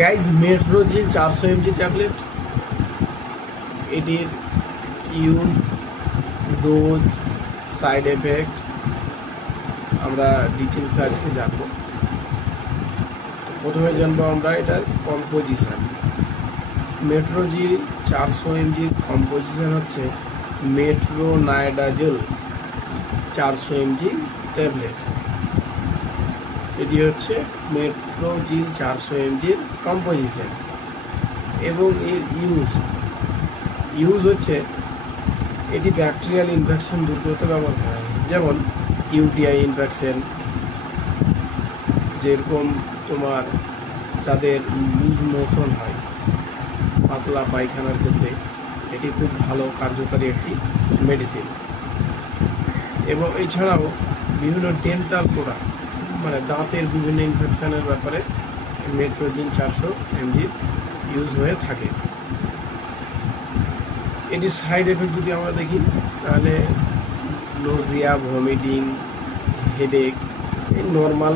Guys মেট্রোজিন 400 mg tablet, এটির use, dose, side effect আমরা ডিটেলসে আজকে জানবো। প্রথমে জানবো আমরা এটার কম্পোজিশন। মেট্রোজিন 400 mg কম্পোজিশন হচ্ছে মেট্রোনাইডাজোল 400 mg ট্যাবলেট। এটি হচ্ছে মেট্রোজিন 400 mg কম্পোজিশন এবং এর ইউজ হচ্ছে এটি ব্যাকটেরিয়াল ইনফেকশন দূর করতে ব্যবহার করা হয়, যেমন ইউটিআই ইনফেকশন, যেরকম তোমার যাদের লুজ মোশন হয়, পাতলা পায়খানার ক্ষেত্রে এটি খুব ভালো কার্যকারী একটি মেডিসিন। এবং এছাড়াও বিভিন্ন ডেন্টাল প্রোডাক্ট মানে দাঁতের বিভিন্ন ইনফেকশনের ব্যাপারে মেট্রোজিন 400 mg ইউজ হয়ে থাকে। এটির সাইড এফেক্ট যদি আমরা দেখি তাহলে নোজিয়া, ভমিটিং, হেডেক, এই নর্মাল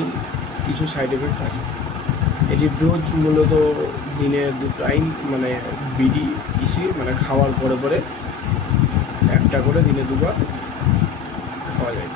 কিছু সাইড এফেক্ট আছে। এটির ডোজ মূলত দিনে 2 টাইম মানে বিডি মানে খাওয়ার পরে একটা করে দিনে 2 বার খাওয়া যায়।